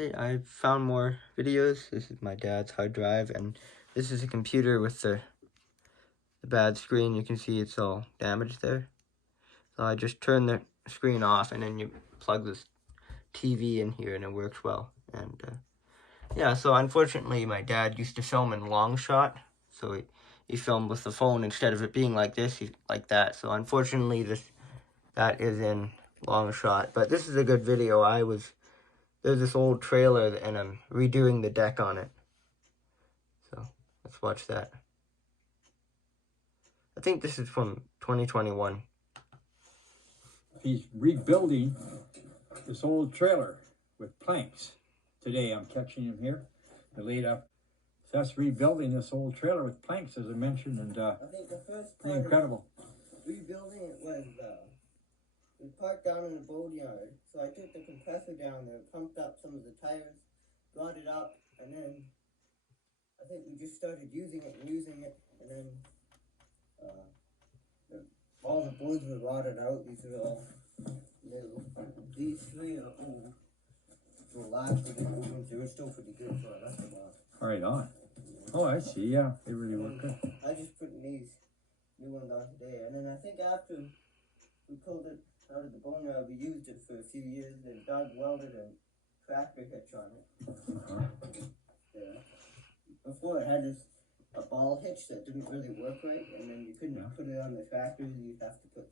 Okay, I found more videos. This is my dad's hard drive, and this is a computer with the bad screen. You can see it's all damaged there. So I just turn the screen off, and then you plug this TV in here, and it works well. And yeah, so unfortunately, my dad used to film in long shot, so he filmed with the phone instead of it being like this, he's like that. So unfortunately, that is in long shot. But this is a good video. There's this old trailer, and I'm redoing the deck on it. So let's watch that. I think this is from 2021. He's rebuilding this old trailer with planks. Today I'm catching him here. They laid up. So that's rebuilding this old trailer with planks, as I mentioned, and I think the first part incredible. Rebuilding it was we parked down in the boneyard. So I took the compressor down there, pumped up some of the tires, brought it up, and then I think we just started using it, and then all the boards were rotted out. These are all new. These three are old. The last of the old ones, they were still pretty good, so I left them off. Right on. Oh, I see. Yeah, they really work good. I just put these new ones on today, and then I think after we pulled it out of the boneyard, we used it for a few years, and Doug welded a tractor hitch on it. Yeah. Before it had a ball hitch that didn't really work right, and then you couldn't put it on the tractor. You'd have to put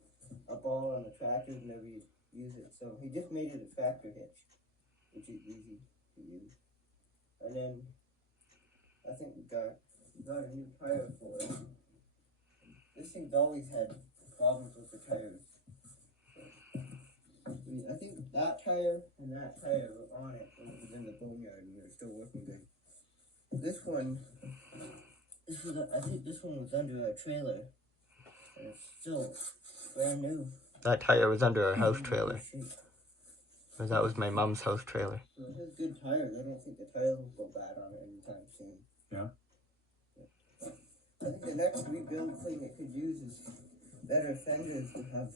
a ball on the tractor whenever you use it. So he just made it a tractor hitch, which is easy to use. And then I think we got a new tire for it. This thing's always had problems with the tires. I think that tire and that tire were on it when it was in the boneyard, and they're still working good. This one, I think this one was under a trailer, and it's still brand new. That tire was under our house trailer. Because that was my mom's house trailer. Well, it has good tires. I don't think the tires will go bad on it anytime soon. Yeah. I think the next rebuild thing it could use is better fenders. To have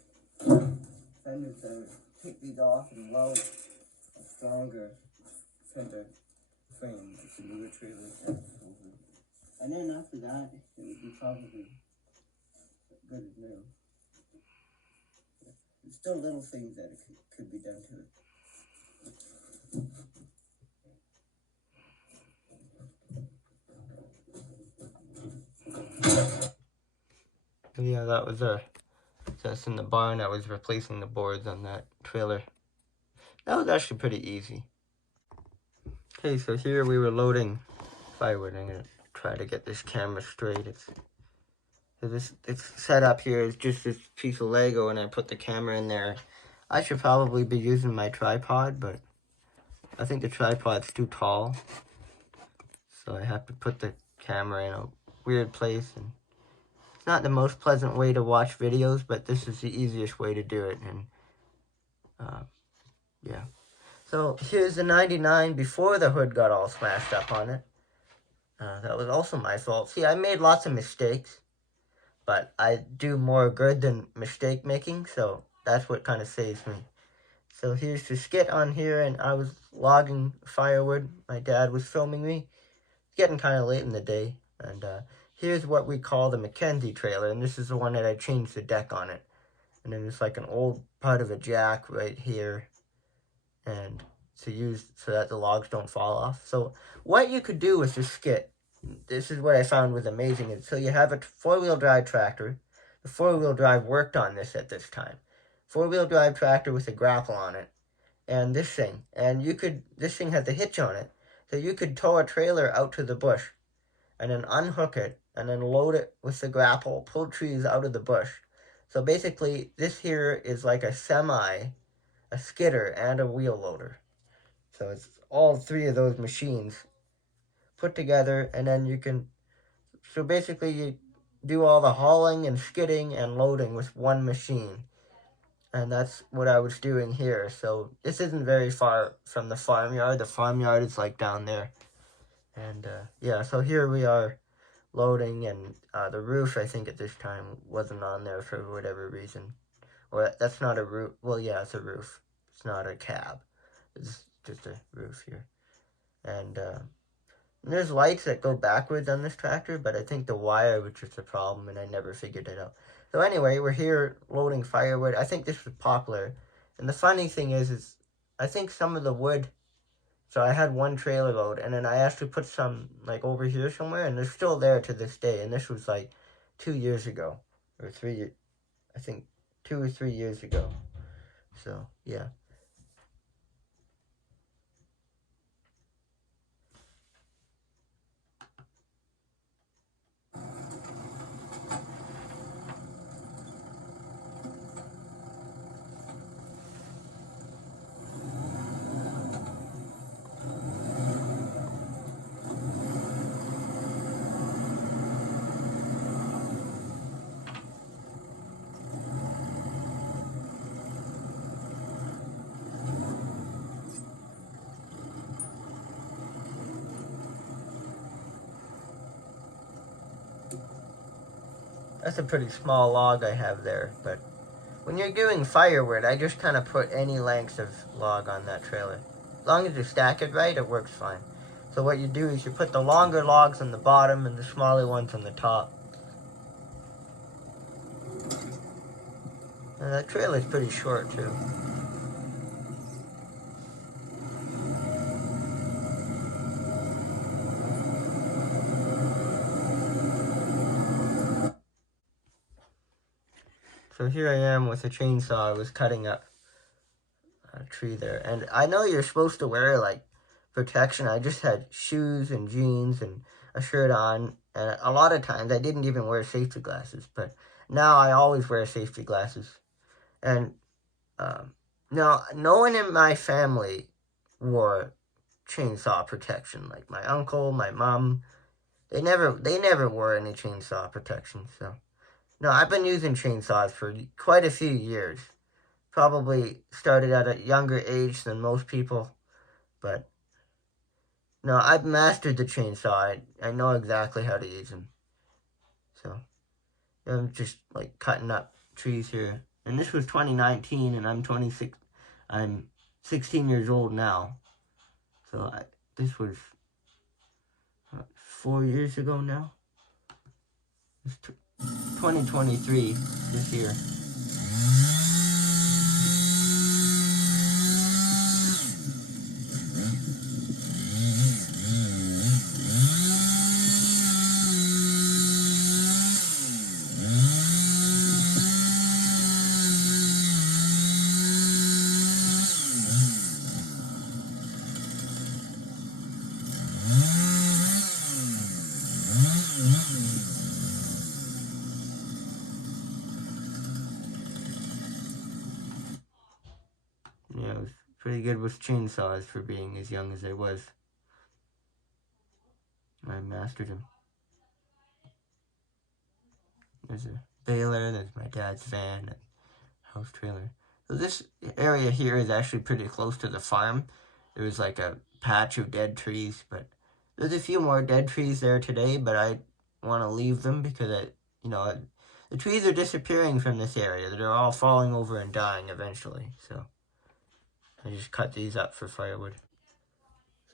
fenders that would take these off and weld a stronger fender frame. It's a newer trailer. And then after that, it would be probably good as new. There's still little things that could be done to it. Yeah, that was that's in the barn. I was replacing the boards on that trailer. That was actually pretty easy. Okay, so here we were loading firewood. I'm gonna try to get this camera straight. It's set up here as just this piece of Lego, and I put the camera in there. I should probably be using my tripod, but I think the tripod's too tall, so I have to put the camera in a weird place. And it's not the most pleasant way to watch videos, but this is the easiest way to do it. And yeah. So here's the 99 before the hood got all smashed up on it. That was also my fault. See, I made lots of mistakes, but I do more good than mistake making, so that's what kind of saves me. So here's the skit on here, and I was logging firewood. My dad was filming me. It's getting kind of late in the day, and here's what we call the Mackenzie trailer, and this is the one that I changed the deck on it. And then it's like an old part of a jack right here, and to use so that the logs don't fall off. So what you could do with this skit, this is what I found was amazing. And so you have a four-wheel drive tractor. The four-wheel drive worked on this at this time. Four-wheel drive tractor with a grapple on it, and this thing. And this thing has a hitch on it, so you could tow a trailer out to the bush, and then unhook it, and then load it with the grapple, pull trees out of the bush. So basically, this here is like a semi, a skidder, and a wheel loader. So it's all three of those machines put together, and then you can, so basically you do all the hauling and skidding and loading with one machine. And that's what I was doing here. So this isn't very far from the farmyard. The farmyard is like down there. And yeah, so here we are loading, and the roof, I think at this time, wasn't on there for whatever reason. Or that's not a roof. Well, yeah, it's a roof. It's not a cab. It's just a roof here. And there's lights that go backwards on this tractor, but I think the wire was just a problem, and I never figured it out. So anyway, we're here loading firewood. I think this was poplar, and the funny thing is I think some of the wood. So I had one trailer load, and then I actually put some like over here somewhere, and they're still there to this day. And this was like 2 years ago, or 3. I think 2 or 3 years ago. So yeah. That's a pretty small log I have there, but when you're doing firewood, I just kind of put any length of log on that trailer. As long as you stack it right, it works fine. So what you do is you put the longer logs on the bottom and the smaller ones on the top. And that trailer's pretty short too. So here I am with a chainsaw. I was cutting up a tree there. And I know you're supposed to wear like protection. I just had shoes and jeans and a shirt on. And a lot of times I didn't even wear safety glasses. But now I always wear safety glasses. And now no one in my family wore chainsaw protection. Like my uncle, my mom, they never wore any chainsaw protection. So no, I've been using chainsaws for quite a few years. Probably started at a younger age than most people, but no, I've mastered the chainsaw. I know exactly how to use them. So I'm just like cutting up trees here. And this was 2019, and I'm 26. I'm 16 years old now. So this was 4 years ago now. It's 2023 this year. Yeah, I was pretty good with chainsaws for being as young as I was. I mastered them. There's a baler, there's my dad's van, and house trailer. So this area here is actually pretty close to the farm. There was like a patch of dead trees, but there's a few more dead trees there today, but I want to leave them because the trees are disappearing from this area. They're all falling over and dying eventually, so I just cut these up for firewood.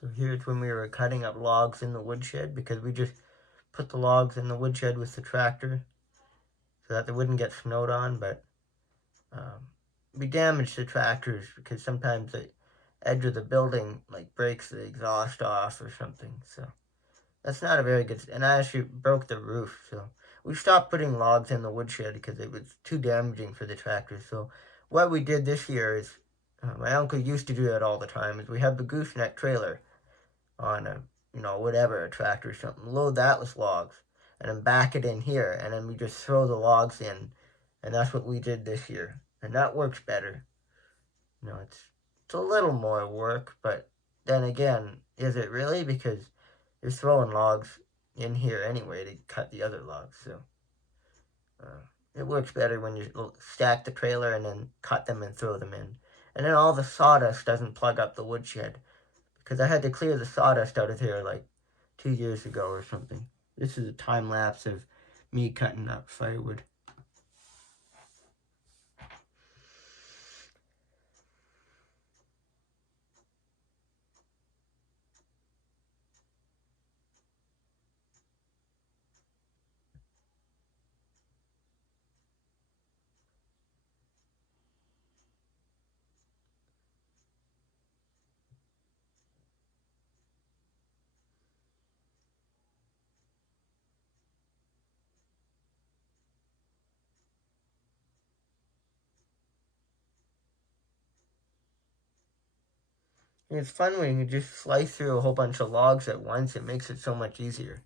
So here's when we were cutting up logs in the woodshed, because we just put the logs in the woodshed with the tractor so that they wouldn't get snowed on, but we damage the tractors because sometimes the edge of the building like breaks the exhaust off or something. So that's not a very good. And I actually broke the roof, so we stopped putting logs in the woodshed because it was too damaging for the tractors. So what we did this year is, my uncle used to do that all the time. Is we have the gooseneck trailer on a whatever, a tractor or something. Load that with logs, and then back it in here, and then we just throw the logs in, and that's what we did this year, and that works better. It's a little more work, but then again, is it really? Because you're throwing logs in here anyway to cut the other logs, so it works better when you stack the trailer and then cut them and throw them in. And then all the sawdust doesn't plug up the woodshed, because I had to clear the sawdust out of here like 2 years ago or something. This is a time lapse of me cutting up firewood. It's fun when you just slice through a whole bunch of logs at once. It makes it so much easier.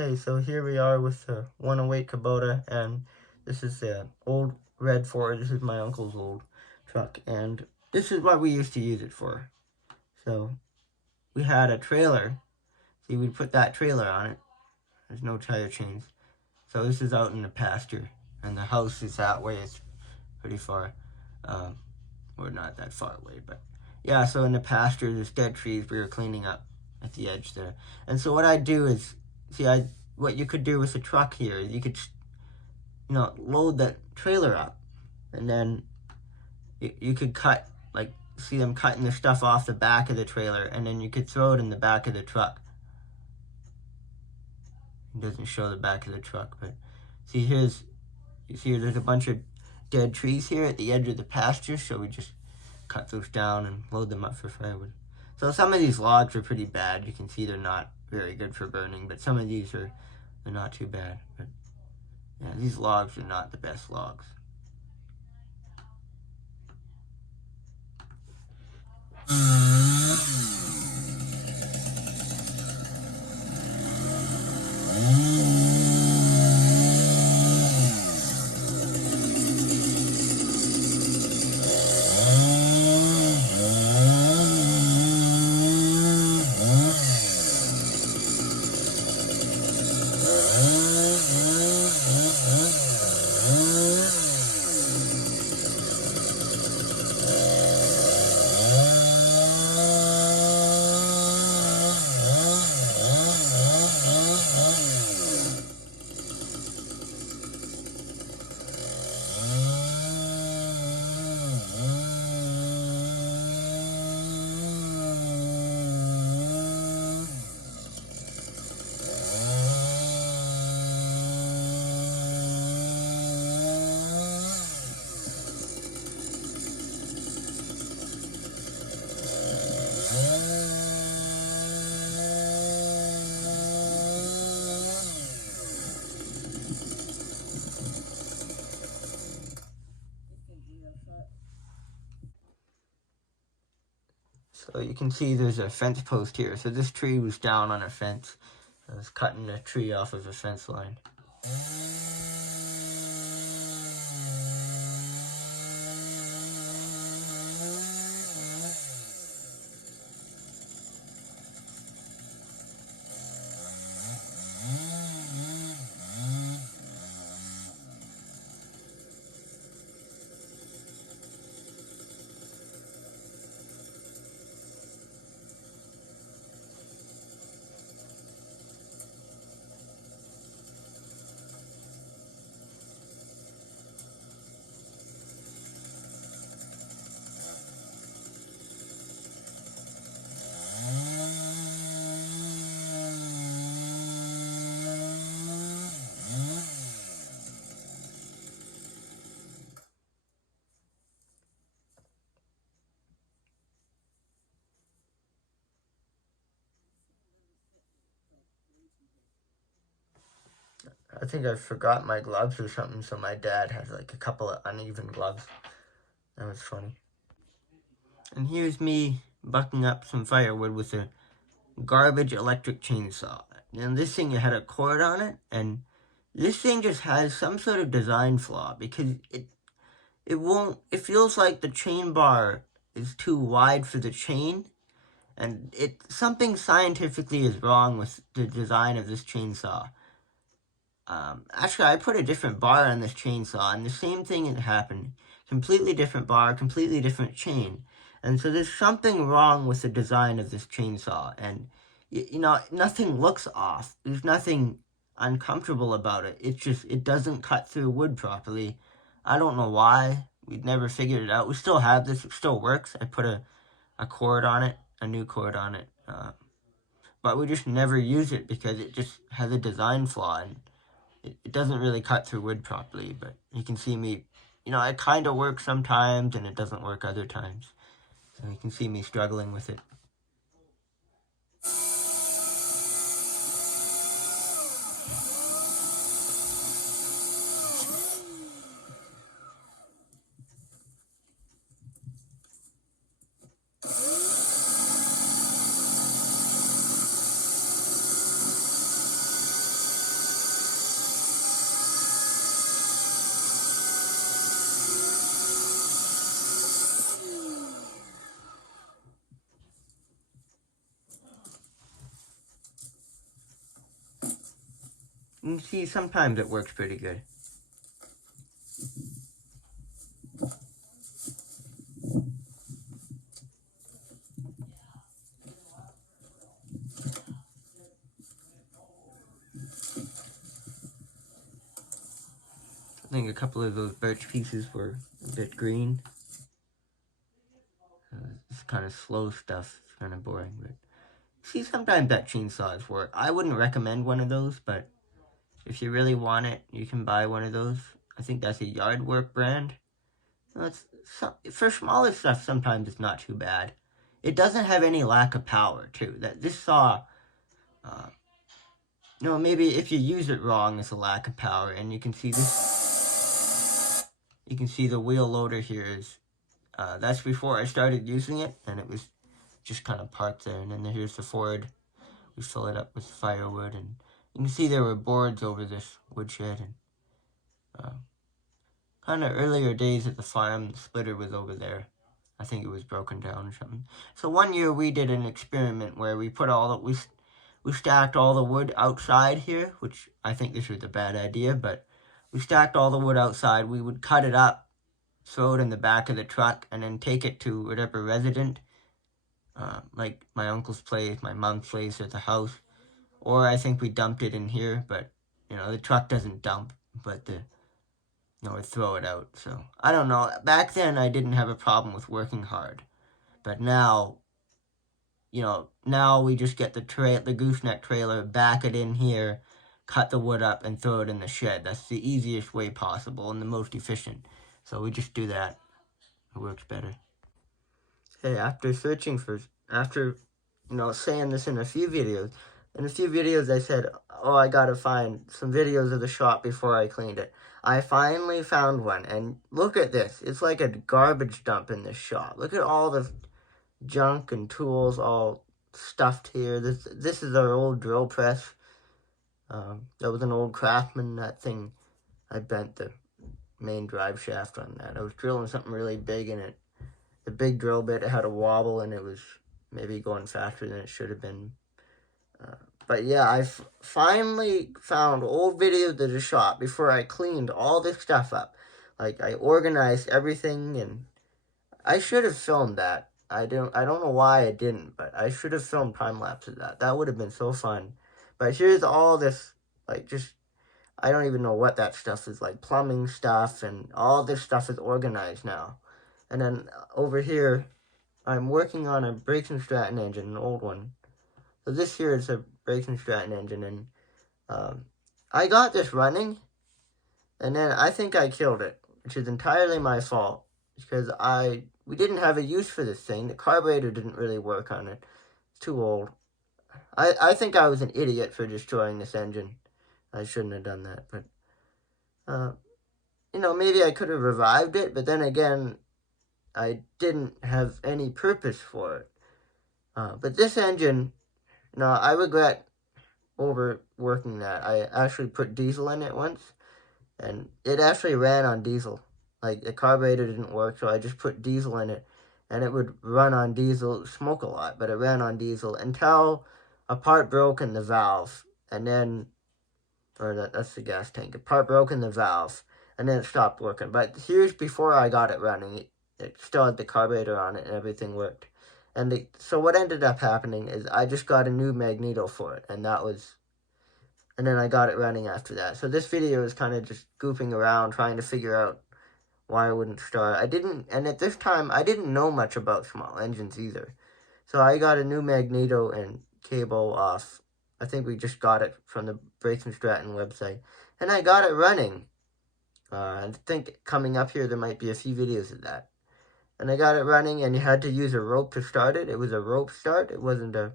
Okay, so here we are with the 108 Kubota, and this is the old red Ford. This is my uncle's old truck, and this is what we used to use it for. So we had a trailer. See, we'd put that trailer on it. There's no tire chains. So this is out in the pasture, and the house is that way. It's pretty far. Or not that far away, but yeah, so in the pasture, there's dead trees we were cleaning up at the edge there. And so what I do is, what you could do with the truck here, you could, load that trailer up, and then you could cut, like, see them cutting the stuff off the back of the trailer, and then you could throw it in the back of the truck. It doesn't show the back of the truck, but see, there's a bunch of dead trees here at the edge of the pasture, so we just cut those down and load them up for firewood. So some of these logs are pretty bad. You can see they're not very good for burning, but some of these they're not too bad. But yeah, these logs are not the best logs. So you can see there's a fence post here. So this tree was down on a fence. I was cutting a tree off of a fence line. I think I forgot my gloves or something, so my dad had like a couple of uneven gloves. That was funny. And here's me bucking up some firewood with a garbage electric chainsaw. Now this thing had a cord on it, and this thing just has some sort of design flaw because it feels like the chain bar is too wide for the chain, and something scientifically is wrong with the design of this chainsaw. Actually, I put a different bar on this chainsaw, and the same thing had happened. Completely different bar, completely different chain. And so there's something wrong with the design of this chainsaw, and, nothing looks off. There's nothing uncomfortable about it. It doesn't cut through wood properly. I don't know why. We'd never figured it out. We still have this. It still works. I put a cord on it, a new cord on it. but we just never use it because it just has a design flaw and it doesn't really cut through wood properly. But you can see me, it kind of works sometimes and it doesn't work other times. So you can see me struggling with it. You can see sometimes it works pretty good. I think a couple of those birch pieces were a bit green. It's kind of slow stuff. It's kind of boring, but see, sometimes that chainsaws work. I wouldn't recommend one of those, but if you really want it, you can buy one of those. I think that's a Yard Work brand. For smaller stuff, sometimes it's not too bad. It doesn't have any lack of power, too. This saw, maybe if you use it wrong, it's a lack of power. And you can see this. You can see the wheel loader here is. That's before I started using it, and it was just kind of parked there. And then here's the Ford. We fill it up with firewood, and you can see there were boards over this woodshed. And kind of earlier days at the farm, the splitter was over there. I think it was broken down or something. So one year we did an experiment where we put we stacked all the wood outside here, which I think this was a bad idea, but we stacked all the wood outside. We would cut it up, throw it in the back of the truck, and then take it to whatever resident, like my uncle's place, my mom's place, or the house. Or I think we dumped it in here, but, the truck doesn't dump, but we throw it out. So, I don't know. Back then, I didn't have a problem with working hard. But now, now we just get the gooseneck trailer, back it in here, cut the wood up, and throw it in the shed. That's the easiest way possible and the most efficient. So we just do that. It works better. Hey, after saying this in a few videos, I said, I gotta find some videos of the shop before I cleaned it. I finally found one, and look at this. It's like a garbage dump in this shop. Look at all the junk and tools all stuffed here. This is our old drill press. That was an old Craftsman. That thing, I bent the main drive shaft on that. I was drilling something really big in it. The big drill bit, it had a wobble, and it was maybe going faster than it should have been. But yeah, I finally found old videos of the shop before I cleaned all this stuff up. Like, I organized everything, and I should have filmed that. I don't know why I didn't, but I should have filmed time-lapse of that. That would have been so fun. But here's all this, I don't even know what that stuff is, like plumbing stuff, and all this stuff is organized now. And then over here, I'm working on a Briggs & Stratton engine, an old one. So this here is a Briggs & Stratton engine, and I got this running, and then I think I killed it, which is entirely my fault, because we didn't have a use for this thing. The carburetor didn't really work on it. It's too old. I think I was an idiot for destroying this engine. I shouldn't have done that, but, maybe I could have revived it, but then again, I didn't have any purpose for it. But this engine, I regret overworking that. I actually put diesel in it once, and it actually ran on diesel. Like, the carburetor didn't work, so I just put diesel in it, and it would run on diesel, smoke a lot, but it ran on diesel until a part broke in the valve, and then, that's the gas tank. A part broke in the valve, and then it stopped working. But here's before I got it running. It still had the carburetor on it, and everything worked. And so what ended up happening is I just got a new magneto for it, and then I got it running after that. So this video is kind of just goofing around, trying to figure out why I wouldn't start. And at this time, I didn't know much about small engines either. So I got a new magneto and cable off. I think we just got it from the Brakes and Stratton website. And I got it running. I think coming up here there might be a few videos of that. And I got it running, and you had to use a rope to start it. It was a rope start. It wasn't a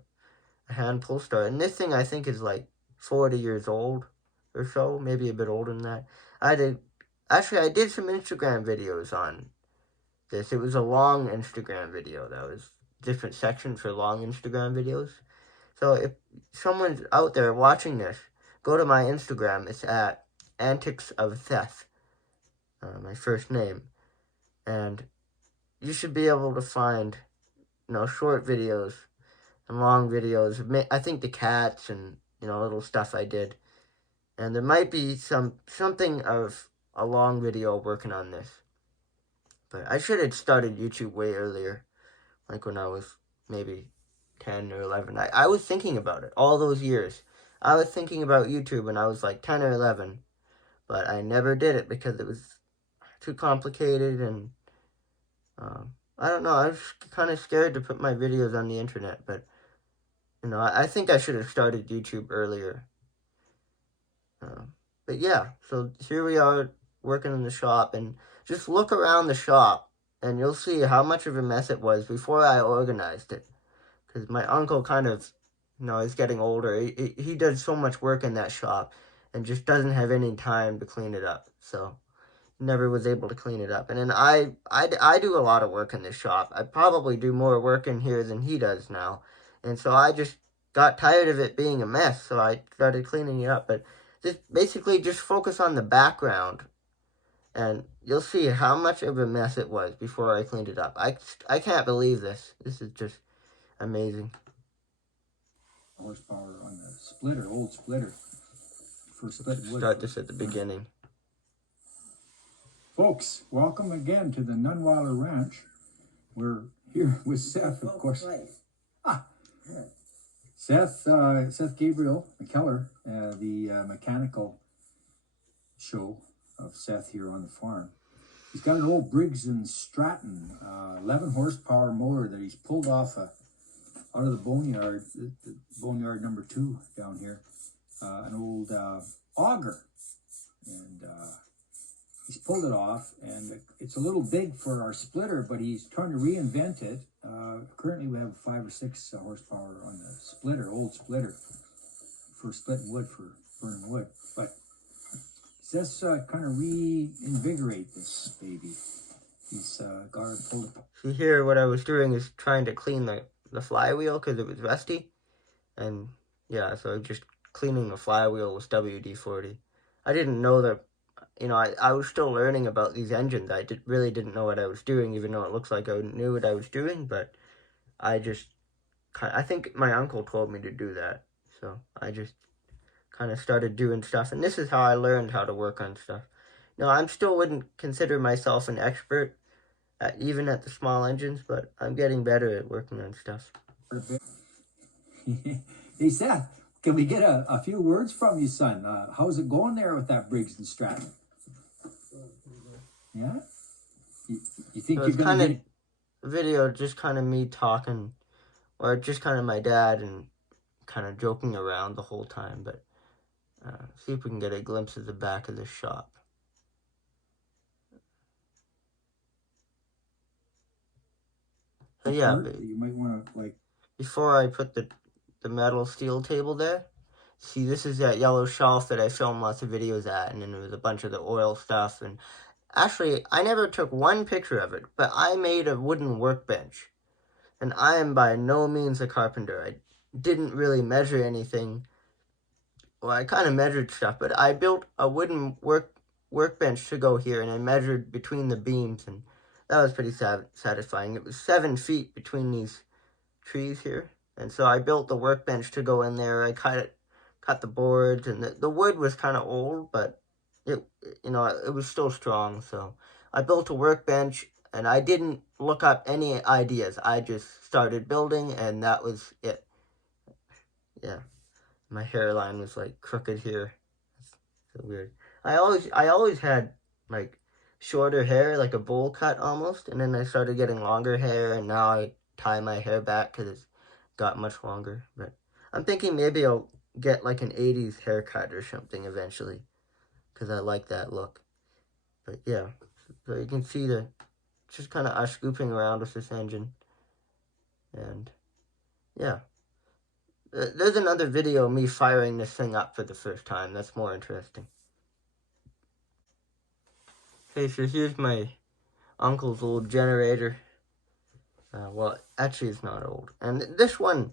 hand pull start. And this thing I think is like 40 years old or so, maybe a bit older than that. I did some Instagram videos on this. It was a long Instagram video. That was different sections for long Instagram videos. So if someone's out there watching this, go to my Instagram. It's at Antics of Seth, my first name, and you should be able to find, short videos and long videos. I think the cats and little stuff I did, and there might be something of a long video working on this. But I should have started YouTube way earlier, like when I was maybe 10 or 11. I was thinking about it all those years. I was thinking about YouTube when I was like 10 or 11, but I never did it because it was too complicated, and I don't know. I was kind of scared to put my videos on the internet, but I think I should have started YouTube earlier. But yeah, so here we are working in the shop, and just look around the shop and you'll see how much of a mess it was before I organized it. Because my uncle kind of, is getting older. He does so much work in that shop and just doesn't have any time to clean it up. So never was able to clean it up. And then I do a lot of work in this shop. I probably do more work in here than he does now. And so I just got tired of it being a mess, so I started cleaning it up. But just focus on the background, and you'll see how much of a mess it was before I cleaned it up. I can't believe this. This is just amazing. Horsepower on the splitter, old splitter. For split wood. Start this at the beginning. Folks, welcome again to the Nunweiler Ranch. We're here with Seth, of course. Seth Gabriel McKellar, the mechanical show of Seth here on the farm. He's got an old Briggs and Stratton 11 horsepower motor that he's pulled off out of the boneyard, the boneyard number 2 down here. An old auger, and he's pulled it off, and it's a little big for our splitter, but he's trying to reinvent it. Currently we have 5 or 6 horsepower on the splitter, old splitter, for splitting wood, for burning wood. But let's kind of reinvigorate this baby. He's got it pulled up. See here, what I was doing is trying to clean the flywheel because it was rusty. And yeah, so just cleaning the flywheel with WD-40. I didn't know that, I was still learning about these engines. I really didn't know what I was doing, even though it looks like I knew what I was doing. But I think my uncle told me to do that. So I just kind of started doing stuff. And this is how I learned how to work on stuff. I still wouldn't consider myself an expert, even at the small engines, but I'm getting better at working on stuff. Hey Seth, can we get a few words from you, son? How's it going there with that Briggs and Stratton? Yeah? You think So you're going to get... video just kind of me talking, or just kind of my dad and kind of joking around the whole time. But see if we can get a glimpse of the back of the shop. So yeah, you might want to, like... Before I put the metal steel table there, see, this is that yellow shelf that I filmed lots of videos at, and then there was a bunch of the oil stuff. And actually, I never took one picture of it, but I made a wooden workbench. And I am by no means a carpenter. I didn't really measure anything. Well, I kind of measured stuff, but I built a wooden workbench to go here, and I measured between the beams, and that was pretty satisfying. It was 7 feet between these trees here, and so I built the workbench to go in there. I cut the boards, and the wood was kind of old, but it was still strong. So I built a workbench, and I didn't look up any ideas. I just started building, and that was it. Yeah, my hairline was like crooked here. So weird. I always had like shorter hair, like a bowl cut almost, and then I started getting longer hair, and now I tie my hair back because it's got much longer. But I'm thinking maybe I'll get like an 80s haircut or something eventually, because I like that look. But yeah, so you can see just kind of us scooping around with this engine. And yeah, there's another video of me firing this thing up for the first time. That's more interesting. Okay, so here's my uncle's old generator. Well, actually it's not old. And this one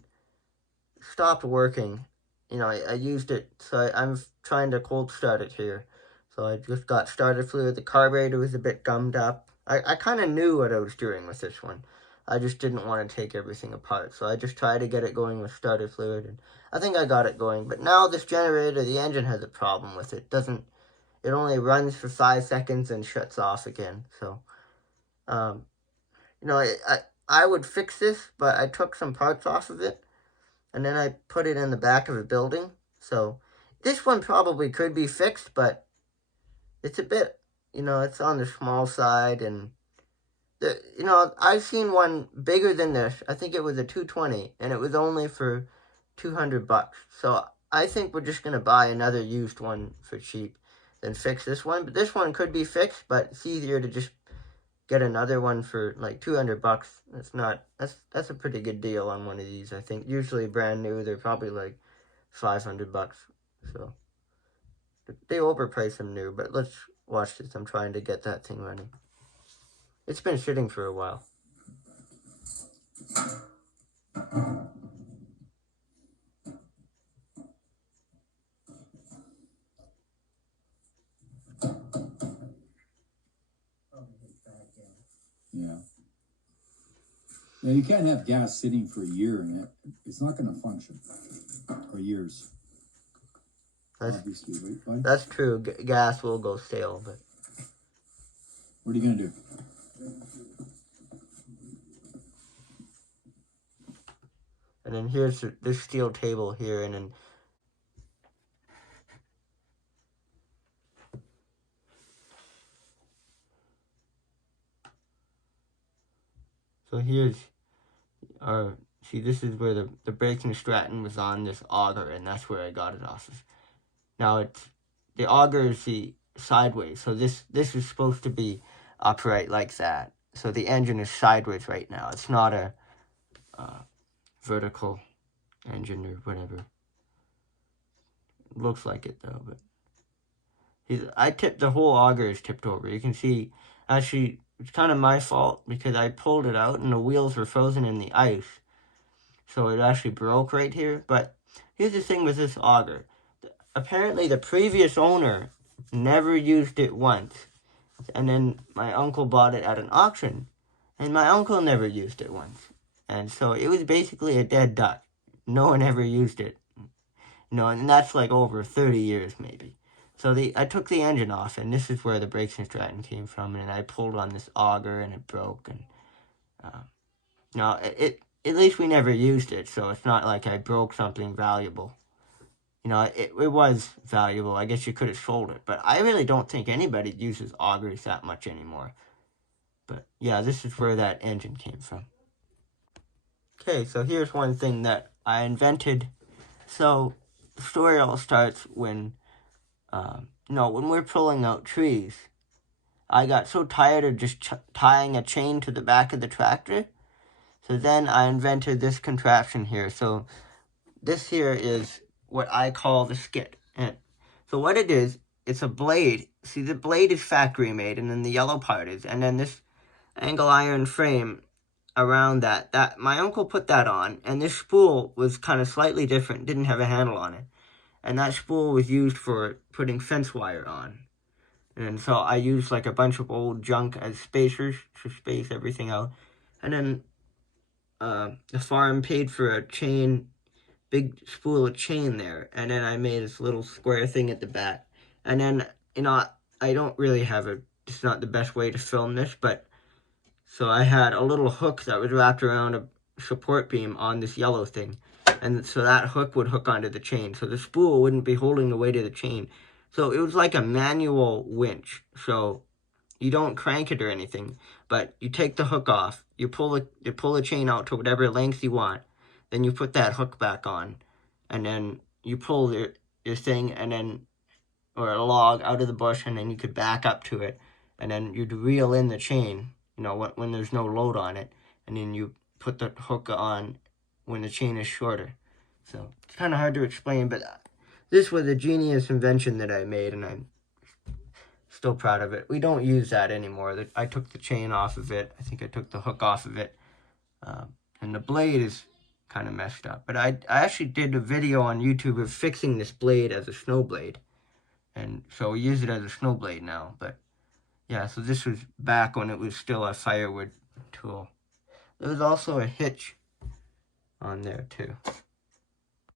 stopped working. You know, I used it, so I'm trying to cold start it here. So I just got starter fluid. The carburetor was a bit gummed up. I kind of knew what I was doing with this one. I just didn't want to take everything apart. So I just tried to get it going with starter fluid. And I think I got it going. But now this generator, the engine has a problem with it. It only runs for 5 seconds and shuts off again. So, you know, I would fix this, but I took some parts off of it. And then I put it in the back of a building. So this one probably could be fixed, but it's a bit, you know, it's on the small side. And, you know, I've seen one bigger than this. I think it was a 220, and it was only for $200. So I think we're just going to buy another used one for cheap than fix this one. But this one could be fixed, but it's easier to just get another one for like $200. That's a pretty good deal on one of these. I think usually brand new they're probably like $500. So they overprice them new. But let's watch this. I'm trying to get that thing running. It's been sitting for a while. Yeah. Yeah, you can't have gas sitting for a year and it's not going to function for years. Obviously, right? That's true. Gas will go stale, but what are you going to do? And then here's this steel table here, and then so here's our, see, this is where the braking Stratton was on this auger, and that's where I got it off of. Now the auger is the sideways, so this is supposed to be upright like that. So the engine is sideways right now. It's not a vertical engine or whatever. It looks like it though, but I tipped, the whole auger is tipped over. You can see, actually, it's kind of my fault because I pulled it out and the wheels were frozen in the ice. So it actually broke right here. But here's the thing with this auger. Apparently the previous owner never used it once. And then my uncle bought it at an auction. And my uncle never used it once. And so it was basically a dead duck. No one ever used it. You know, and that's like over 30 years maybe. So I took the engine off, and this is where the braking Stratton came from, and I pulled on this auger, and it broke, and, no, at least we never used it, so it's not like I broke something valuable. You know, it was valuable. I guess you could have sold it, but I really don't think anybody uses augers that much anymore. But, yeah, this is where that engine came from. Okay, so here's one thing that I invented. So, the story all starts when when we're pulling out trees, I got so tired of just tying a chain to the back of the tractor. So then I invented this contraption here. So this here is what I call the skid. And so what it is, it's a blade. See, the blade is factory made, and then the yellow part is, and then this angle iron frame around that my uncle put that on, and this spool was kind of slightly different, didn't have a handle on it. And that spool was used for putting fence wire on. And so I used like a bunch of old junk as spacers to space everything out. And then the farm paid for a chain, big spool of chain there. And then I made this little square thing at the back. And then, you know, I don't really have it's not the best way to film this, but so I had a little hook that was wrapped around a support beam on this yellow thing. And so that hook would hook onto the chain. So the spool wouldn't be holding the weight of the chain. So it was like a manual winch. So you don't crank it or anything, but you take the hook off. You pull the chain out to whatever length you want. Then you put that hook back on. and then you pull your thing, and then, or a log out of the bush, and then you could back up to it, and then you'd reel in the chain, you know, when there's no load on it, and then you put the hook on when the chain is shorter. So it's kind of hard to explain, but this was a genius invention that I made, and I'm still proud of it. We don't use that anymore. I took the chain off of it. I think I took the hook off of it. And the blade is kind of messed up. But I actually did a video on YouTube of fixing this blade as a snow blade. And so we use it as a snow blade now. But yeah, so this was back when it was still a firewood tool. There was also a hitch on there too.